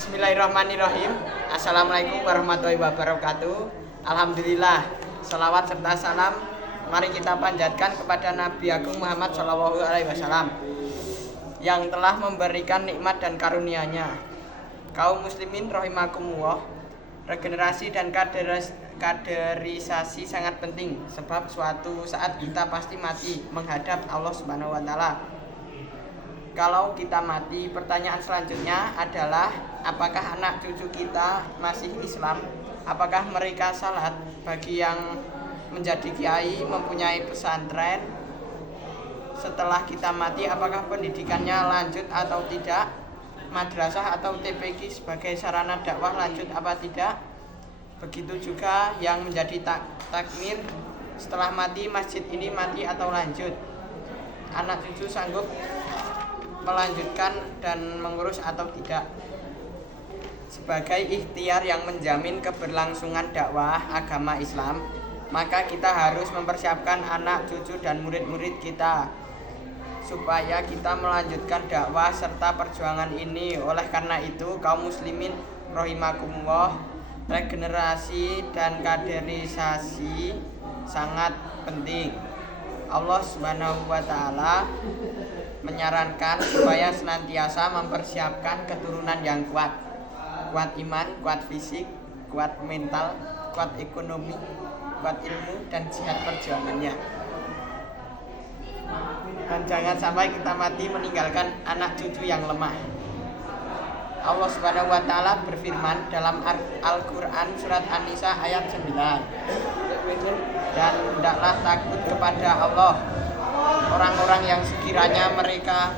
Bismillahirrahmanirrahim. Assalamualaikum warahmatullahi wabarakatuh. Alhamdulillah. Salawat serta salam mari kita panjatkan kepada Nabi Agung Muhammad SAW yang telah memberikan nikmat dan karunia-Nya. Kaum muslimin rahimakumullah, regenerasi dan kaderisasi sangat penting sebab suatu saat kita pasti mati menghadap Allah Subhanahu wa taala. Kalau kita mati, pertanyaan selanjutnya adalah apakah anak cucu kita masih Islam? Apakah mereka salat? Bagi yang menjadi kiai, mempunyai pesantren, setelah kita mati apakah pendidikannya lanjut atau tidak? Madrasah atau TPQ sebagai sarana dakwah lanjut apa tidak? Begitu juga yang menjadi takmir, setelah mati masjid ini mati atau lanjut? Anak cucu sanggup melanjutkan dan mengurus atau tidak? Sebagai ikhtiar yang menjamin keberlangsungan dakwah agama Islam, maka kita harus mempersiapkan anak cucu dan murid-murid kita supaya kita melanjutkan dakwah serta perjuangan ini. Oleh karena itu, kaum muslimin rahimakumullah, regenerasi dan kaderisasi sangat penting. Allah Subhanahu wa taala menyarankan supaya senantiasa mempersiapkan keturunan yang kuat iman, kuat fisik, kuat mental, kuat ekonomi, kuat ilmu dan jihad perjuangannya. Dan jangan sampai kita mati meninggalkan anak cucu yang lemah. Allah Subhanahu wa taala berfirman dalam Al-Qur'an surat An-Nisa ayat 9. Dan hendaklah takut kepada Allah orang-orang yang sekiranya mereka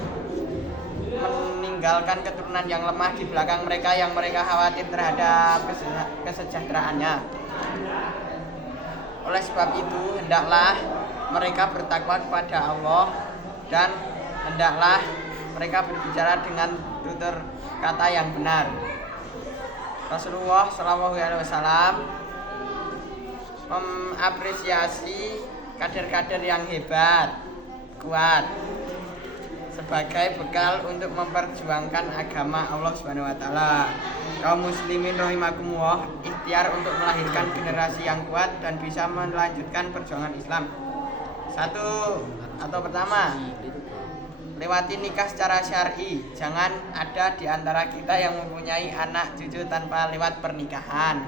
meninggalkan keturunan yang lemah di belakang mereka, yang mereka khawatir terhadap kesejahteraannya. Oleh sebab itu, hendaklah mereka bertakwa kepada Allah dan hendaklah mereka berbicara dengan tutur kata yang benar. Rasulullah SAW mengapresiasi kader-kader yang hebat, kuat sebagai bekal untuk memperjuangkan agama Allah Subhanahu wa taala. Kaum muslimin rahimakumullah, ikhtiar untuk melahirkan generasi yang kuat dan bisa melanjutkan perjuangan Islam. Pertama, lewati nikah secara syar'i. Jangan ada di antara kita yang mempunyai anak cucu tanpa lewat pernikahan.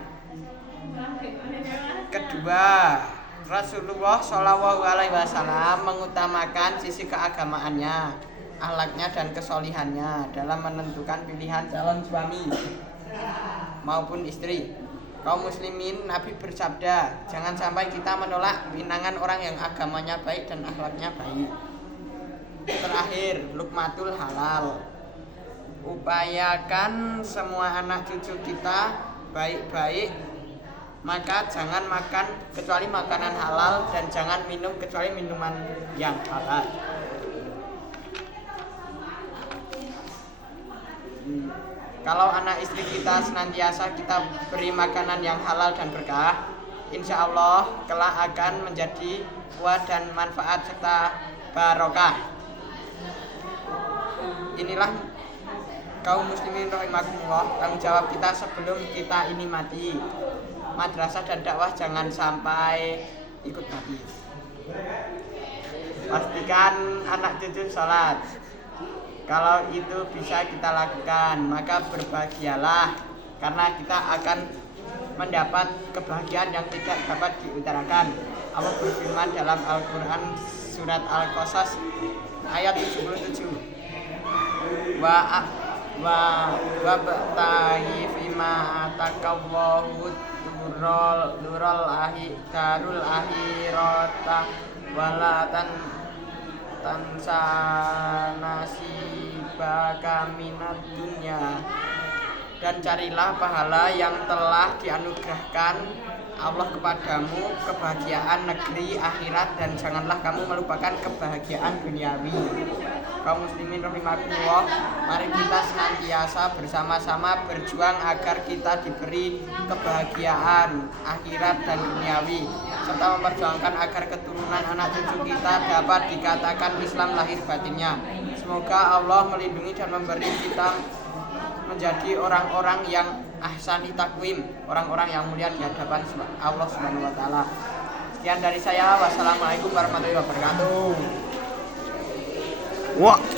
Kedua, Rasulullah SAW mengutamakan sisi keagamaannya, akhlaknya dan kesolihannya dalam menentukan pilihan calon suami maupun istri. Kaum muslimin, Nabi bersabda, jangan sampai kita menolak pinangan orang yang agamanya baik dan akhlaknya baik. Terakhir, lukmatul halal. Upayakan semua anak cucu kita baik-baik, maka jangan makan kecuali makanan halal dan jangan minum kecuali minuman yang halal. Kalau anak istri kita senantiasa kita beri makanan yang halal dan berkah, insya Allah kelak akan menjadi kuat dan manfaat serta barokah. Inilah kaum muslimin rahimakumullah, tanggung jawab kita sebelum kita ini mati. Madrasah dan dakwah jangan sampai ikut mati. Pastikan anak cucu sholat. Kalau itu bisa kita lakukan, maka berbahagialah, karena kita akan mendapat kebahagiaan yang tidak dapat diutarakan. Allah berfirman dalam Al-Quran surat Al-Qasas ayat 77. Wabtahi fima atakallahu darul akhirata wala tansa nasibaka minad dunya, dan carilah pahala yang telah dianugerahkan Allah kepadamu, kebahagiaan negeri akhirat, dan janganlah kamu melupakan kebahagiaan duniawi. Kaum muslimin rahimakumullah, mari kita senantiasa bersama-sama berjuang agar kita diberi kebahagiaan akhirat dan duniawi, serta memperjuangkan agar keturunan anak cucu kita dapat dikatakan Islam lahir batinnya. Semoga Allah melindungi dan memberi kita menjadi orang-orang yang ahsani takwim, orang-orang yang mulia di hadapan Allah Subhanahu wa taala. Sekian dari saya. Wassalamualaikum warahmatullahi wabarakatuh. Wah.